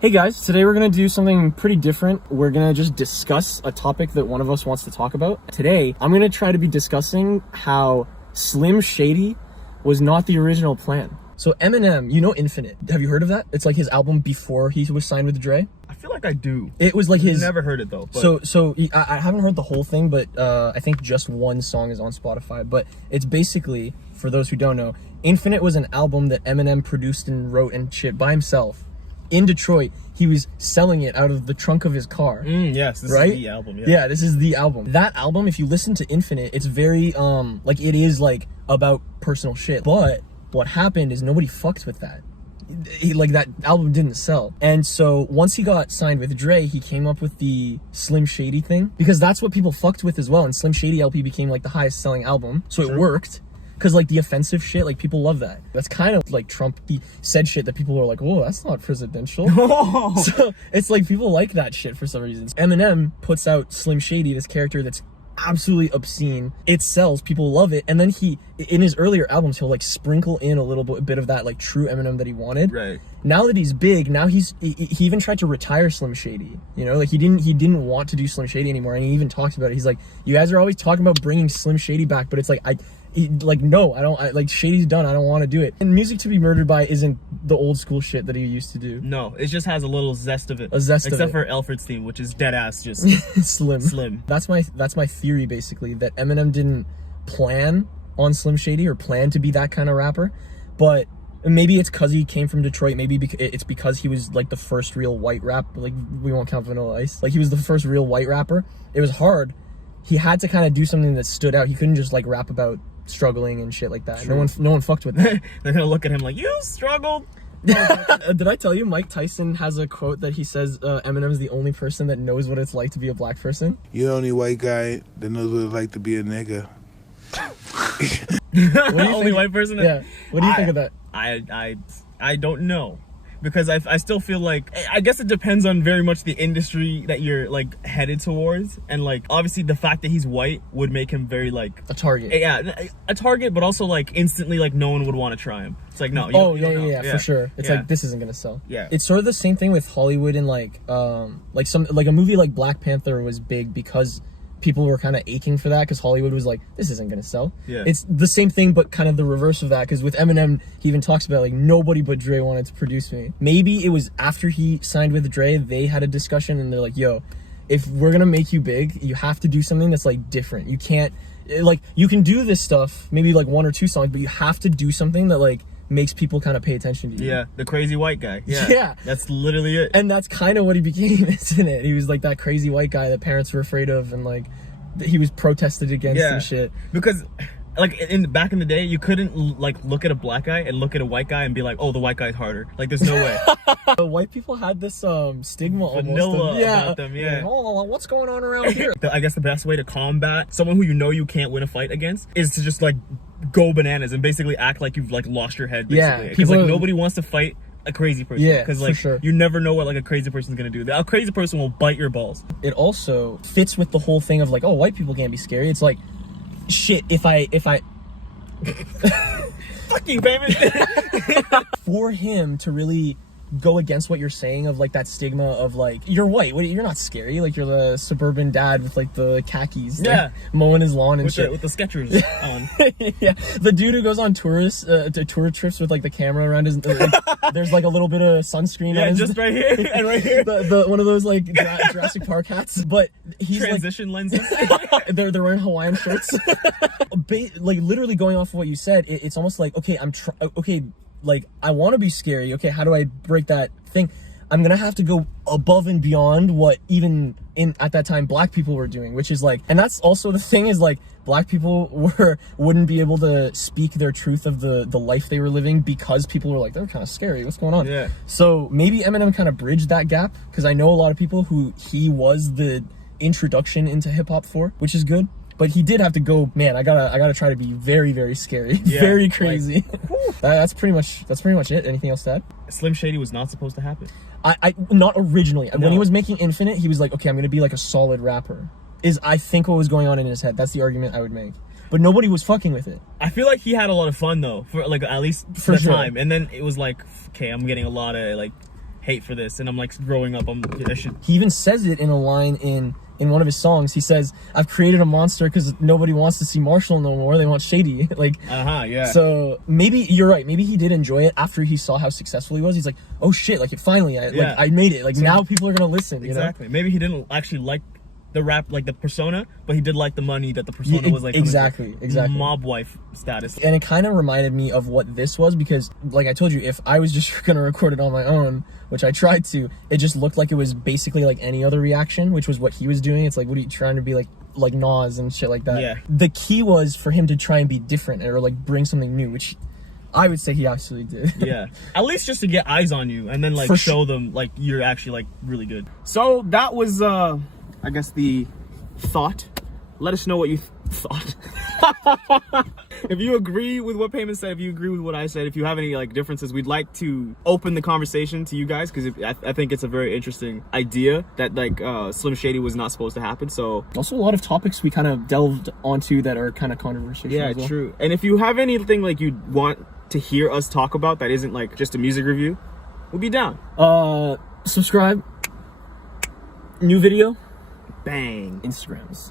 Hey guys, today we're going to do something pretty different. We're going to just discuss a topic that one of us wants to talk about. Today, I'm going to try to be discussing how Slim Shady was not the original plan. So Eminem, you know Infinite. Have you heard of that? It's like his album before he was signed with Dre. I feel like I do. It was like his... Never heard it though. But... So I haven't heard the whole thing, but I think just one song is on Spotify. But it's basically, for those who don't know, Infinite was an album that Eminem produced and wrote and shit by himself. In Detroit, he was selling it out of the trunk of his car. Yes, this is the album. Yeah, this is the album. That album, if you listen to Infinite, it's very, like, it is, like, about personal shit. But what happened is nobody fucked with that. That album didn't sell. And so once he got signed with Dre, he came up with the Slim Shady thing. Because that's what people fucked with as well. And Slim Shady LP became, like, the highest selling album. So it worked. Because, like, the offensive shit, like, people love that. That's kind of, like, Trump, he said shit that people are like, whoa, that's not presidential. So, it's like, people like that shit for some reason. Eminem puts out Slim Shady, this character that's absolutely obscene. It sells, people love it. And then he, in his earlier albums, he'll, like, sprinkle in a little bit of that, like, true Eminem that he wanted. Right. Now that he's big, now he even tried to retire Slim Shady. You know, like, he didn't want to do Slim Shady anymore. And he even talked about it. He's like, you guys are always talking about bringing Slim Shady back, but it's like, no, like, Shady's done. I don't want to do it. And Music to Be Murdered By isn't the old school shit that he used to do. No, it just has a little zest of it. Except for Alfred's theme, which is dead ass just slim. That's my theory, basically, that Eminem didn't plan on Slim Shady or plan to be that kind of rapper, but maybe it's because he came from Detroit. Maybe it's because he was, like, the first real white rap. Like, we won't count Vanilla Ice. Like, he was the first real white rapper. It was hard. He had to kind of do something that stood out. He couldn't just, like, rap about struggling and shit like that. True. No one fucked with that. They're gonna look at him like, you struggled. Did I tell you Mike Tyson has a quote that he says Eminem's the only person that knows what it's like to be a black person? You're the only white guy that knows what it's like to be a nigga. Only white person? Yeah. What do you think of that? I don't know. Because I still feel like, I guess it depends on very much the industry that you're, like, headed towards. And, like, obviously the fact that he's white would make him very, like... a target. Yeah, a target, but also, like, instantly, like, no one would want to try him. It's like, no, you don't know. For sure. It's like, this isn't gonna sell. Yeah. It's sort of the same thing with Hollywood and, like a movie like Black Panther was big because people were kind of aching for that because Hollywood was like, this isn't gonna sell. Yeah. It's the same thing, but kind of the reverse of that, because with Eminem, he even talks about, like, nobody but Dre wanted to produce me. Maybe it was after he signed with Dre, they had a discussion and they're like, yo, if we're gonna make you big, you have to do something that's, like, different. You can't, like, you can do this stuff, maybe, like, 1 or 2 songs, but you have to do something that, like, makes people kind of pay attention to you. Yeah, the crazy white guy. Yeah. That's literally it. And that's kind of what he became, isn't it? He was, like, that crazy white guy that parents were afraid of, and, like, he was protested against and shit. Because, like, back in the day, you couldn't, like, look at a black guy and look at a white guy and be like, oh, the white guy's harder. Like, there's no way. The white people had this stigma Vanilla almost about them, yeah. Oh, what's going on around here? I guess the best way to combat someone who you know you can't win a fight against is to just, like, go bananas and basically act like you've, like, lost your head, basically. Because, like, nobody wants to fight a crazy person. Yeah, because, like, you never know what, like, a crazy person's gonna do. A crazy person will bite your balls. It also fits with the whole thing of, like, oh, white people can't be scary. It's like, shit, if I fucking baby. For him to really go against what you're saying of, like, that stigma of, like, you're white, you're not scary, like, you're the suburban dad with, like, the khakis, like, mowing his lawn and with shit with the Skechers on. Yeah, the dude who goes on tour trips with, like, the camera around his like, there's, like, a little bit of sunscreen on his, just right here and right here, the one of those, like, Jurassic Park hats, but he's transition lenses. they're wearing Hawaiian shirts. Like, literally going off of what you said, it's almost like, okay, like, I want to be scary. Okay, how do I break that thing? I'm gonna have to go above and beyond what even at that time black people were doing, which is like, and that's also the thing is, like, black people wouldn't be able to speak their truth of the life they were living because people were like, they're kind of scary. What's going on? Yeah. So maybe Eminem kind of bridged that gap, because I know a lot of people who he was the introduction into hip hop for, which is good. But he did have to go, man, I gotta try to be very, very scary. Very crazy. Like, that's pretty much it. Anything else to add? Slim Shady was not supposed to happen. I not originally. No. When he was making Infinite, he was like, okay, I'm gonna be like a solid rapper. I think what was going on in his head. That's the argument I would make. But nobody was fucking with it. I feel like he had a lot of fun though, for, like, at least for the time. And then it was like, okay, I'm getting a lot of, like, hate for this, and I'm like growing up. I should. He even says it in a line in one of his songs. He says, "I've created a monster because nobody wants to see Marshall no more. They want Shady." Like, Yeah. So maybe you're right. Maybe he did enjoy it after he saw how successful he was. He's like, "Oh shit! Like, I made it. Like, so now people are gonna listen." Exactly. You know? Maybe he didn't actually like the rap, like the persona, but he did like the money that the persona was like. Exactly. Mob wife status. And it kind of reminded me of what this was, because like I told you, if I was just gonna record it on my own, which I tried to, it just looked like it was basically like any other reaction, which was what he was doing. It's like, what are you trying to be like Nas and shit like that? Yeah. The key was for him to try and be different or like bring something new, which I would say he absolutely did. Yeah. At least just to get eyes on you and then like show them like you're actually like really good. So that was I guess the thought. Let us know what you thought. If you agree with what Payman said, if you agree with what I said, if you have any like differences, we'd like to open the conversation to you guys, because I think it's a very interesting idea that like Slim Shady was not supposed to happen. So also a lot of topics we kind of delved onto that are kind of controversial. Yeah, as well. True. And if you have anything like you'd want to hear us talk about that isn't like just a music review, we'll be down. Subscribe. New video. Bang. Instagrams.